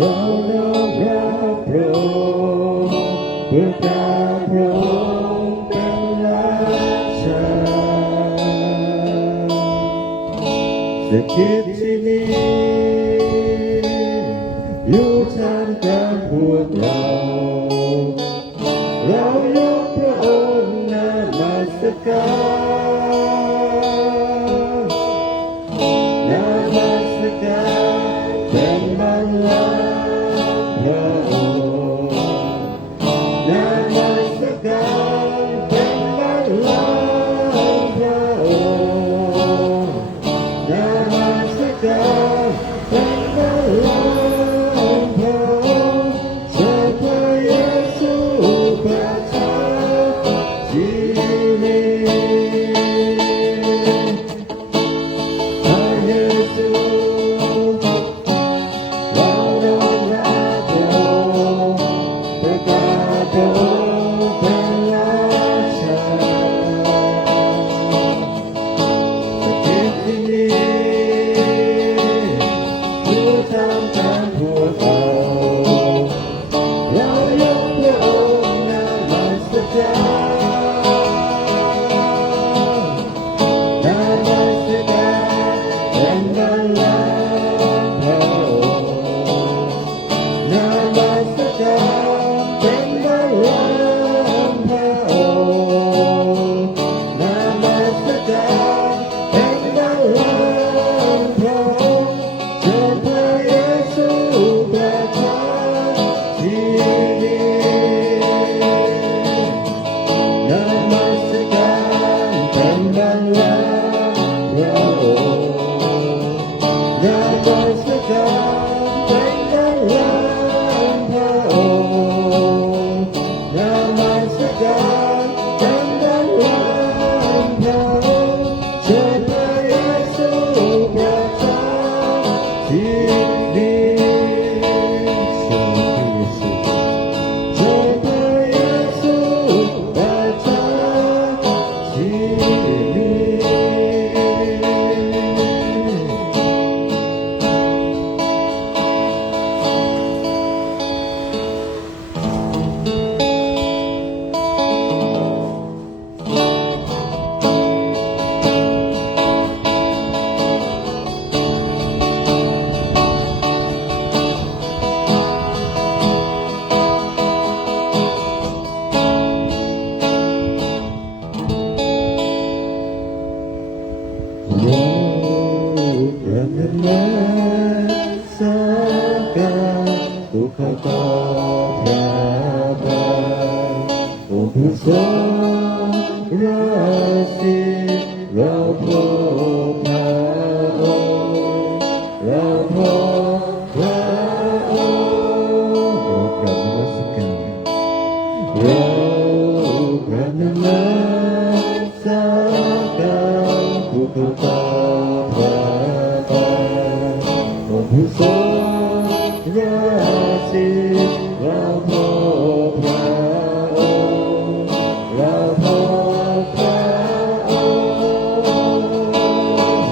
เราน้อมรับพระองค์เพื่อการพระองค์เป็นราชาสถิตที่นี่อยู่ท่ามกลางพวกเรายกพระองค์นมัสการนมัสการเป็นบัลลังก์พระองค์นมัสการเป็นบัลลังก์พระองค์นมัสการเป็นบัลลังก์พระองค์เจ้าพระเยซูประทานชีวิตพระเยซูเราน้อมรับพระองค์ประกาศพระองค์เป็นราชาสถิตที่นี่อยู่ท่ามกลางพวกเรายกพระองค์นมัสการนมัสการเป็นบัลลังก์พระองค์นมัสการเป็นบัลลังก์พระองค์นมัสการเป็นบัลลังก์พระองค์เจ้าพระเยซูประทานชีวิตนมัสการเป็นบัลลังก์พระองค์นมัสการเป็นบัลลังก์พระองค์นมัสการเป็นบัลลังก์พระองค์เจ้าพระเยซูประทานชีวิตเจ้าพระเยซูเจ้าพระเยซูประทานชีวิตเราประนมัสการผู้เข้าต่อพระบาทองค์ผู้ทรงราศีเราพบพระองค์เราพบพระองค์เราประนมัสการผู้เข้าต่อพระบาทองค์ผู้ทรงราศีเราพบพระองค์เราพบพระองค์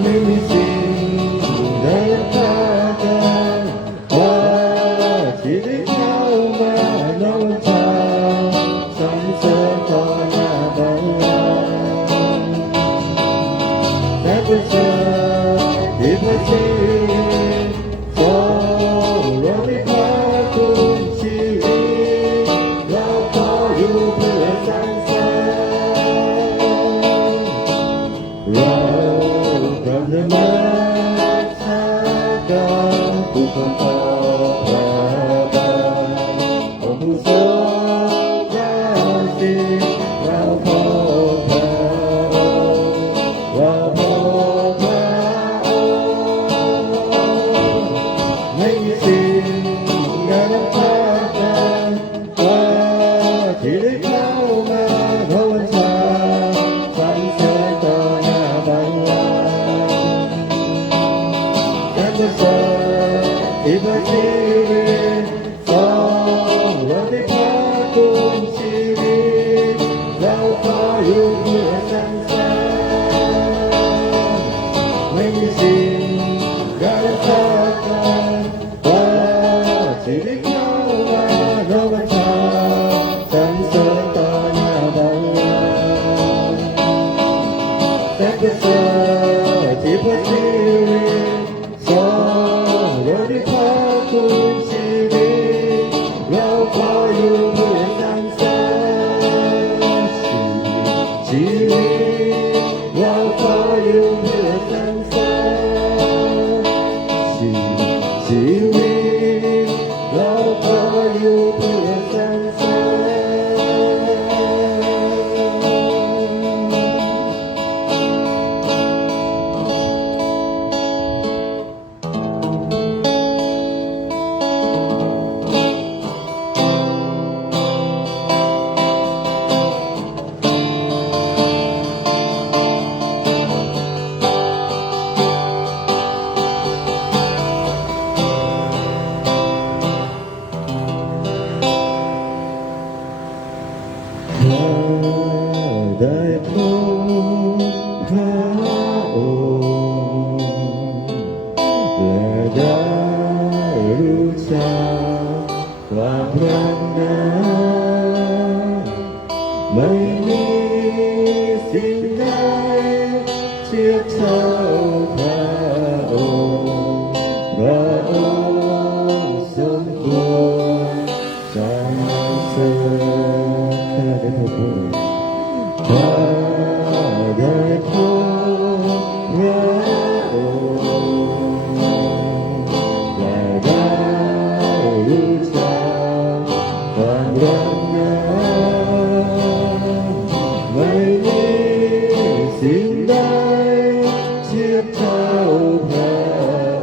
ไม่มีสิ่งใดพากันว่าที่ได้เข้ามาโน้มทางสรรเสริญต่อหน้าบัลลังก์และประเสริฐที่พระชีวิตทรงเราได้พาคุณชีวิตเราขออยู่เพื่อสรรเสริญเราประนมัสการผู้เข้าต่อพระบาทองค์ผู้ทรงราศีเราพบพระองค์เราพบพระองค์ไม่มีสิ่งใดพากันว่าที่ได้เข้ามาพระวันทางสรรเสริญต่อหน้าบัลลังก์และประเสริฐที่พระชีวิตทรงเราได้พาคุณชีวิตเราขออยู่เพื่อสรรเสริญไม่มีสิ่งใดพากันว่า ประเสริฐที่พระชีวิตทรงโดยที่พระคุณชีวิตเราขออยู่เพื่อสรรเสริญชีวิตเราขออยู่เพื่อสรรเสริญชีวิตเราขออยู่เพื่อสรรเสริญ ได้พบพระองค์และได้รู้จักความรักนั้นไม่มีสิ่งใดเทียบเท่าพระองค์พระองค์สมควรสรรเสริญข้าได้พบข้าได้พบพระองค์และได้รู้จักความรักนั้นไม่มีสิ่งใดเทียบเท่าพระ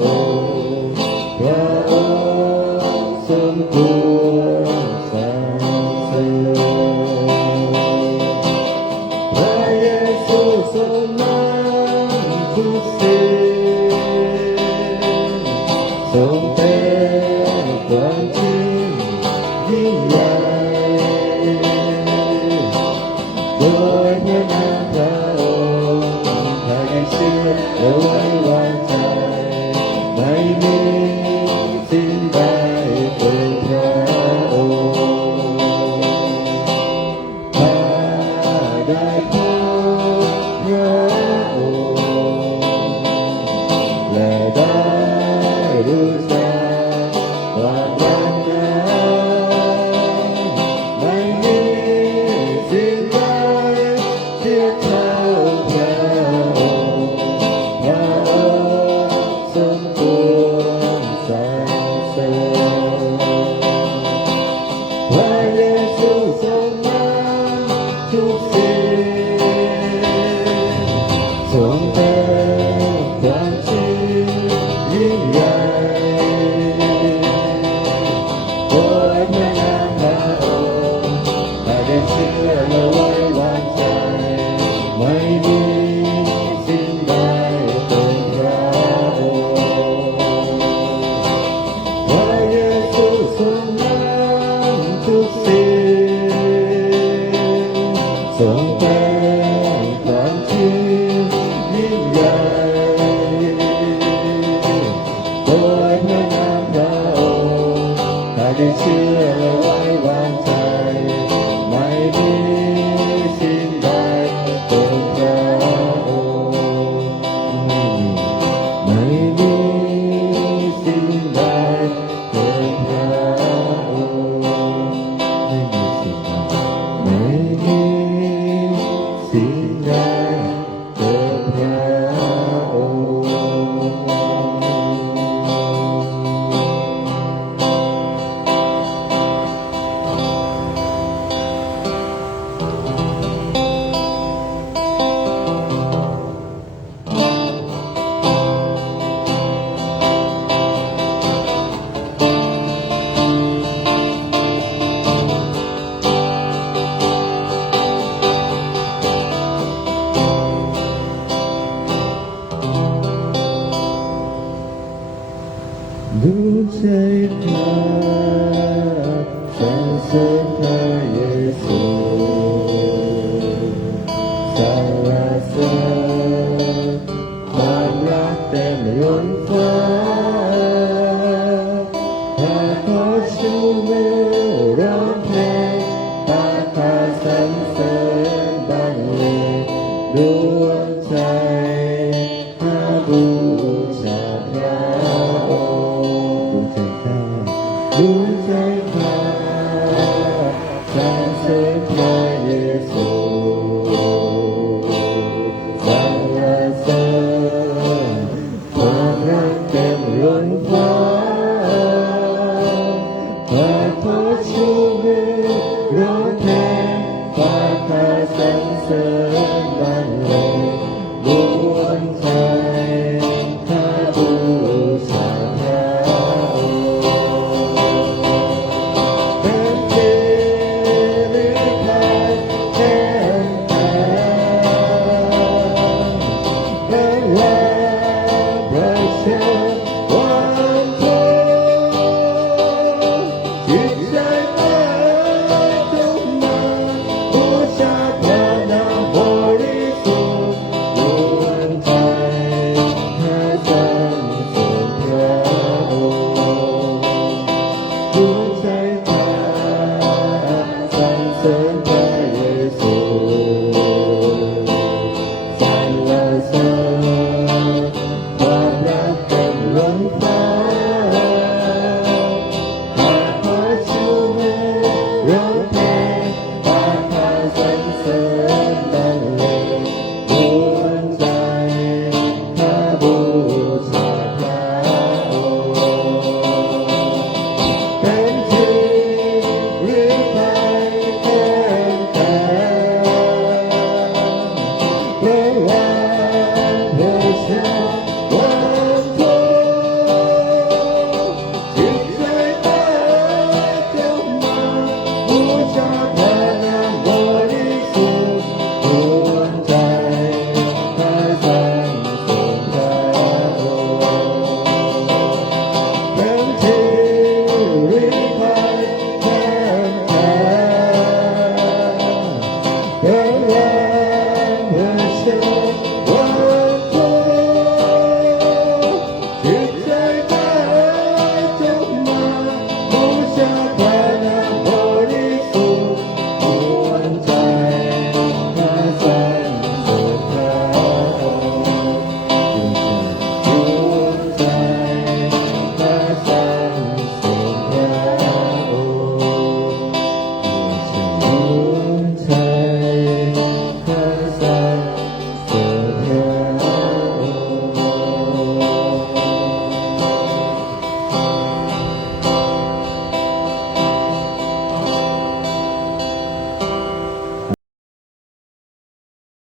องค์พระองค์สมควรสรรเสริญพระเยซูทรงนำทุกสิ่งทรงเป็นความจริงยิ่งใหญ่โดยพระนามพระองค์ข้ายังเชื่อและไว้วางใจไม่มีสิ่งใดเกินพระองค์ข้าได้พบพระองค์และได้รู้จักความรักนั้นไม่มีสิ่งใดเทียบเท่าพระองค์พระองค์สมควรสรรเสริญพระเยซูทรงนำทุกสิ่งทรงเป็นความจริงยิ่งใหญ่โดยพระนามพระองค์ข้าได้เชื่อและไว้วางใจไม่มีสิ่งใดเกินพระองค์พระเยซูทรงนำทุกสิ่งทรงเป็นความจริงยิ่งใหญ่โดยพระนามพระองค์ข้าได้เชื่อและไว้วางใจไม่มีสิ่งใดเกินพระองค์ไม่มีสิ่งใดเกินพระองค์ไม่มีสิ่งใดไม่มีสิ่งใดเกินพระองค์ ดูใจพระสรรเสริญพระเยซูสรรเสริญความรักเต็มล้นฟ้าข้าขอชูมือร้องเพลงข้าสรรเสริญบังเลงดวง ใจ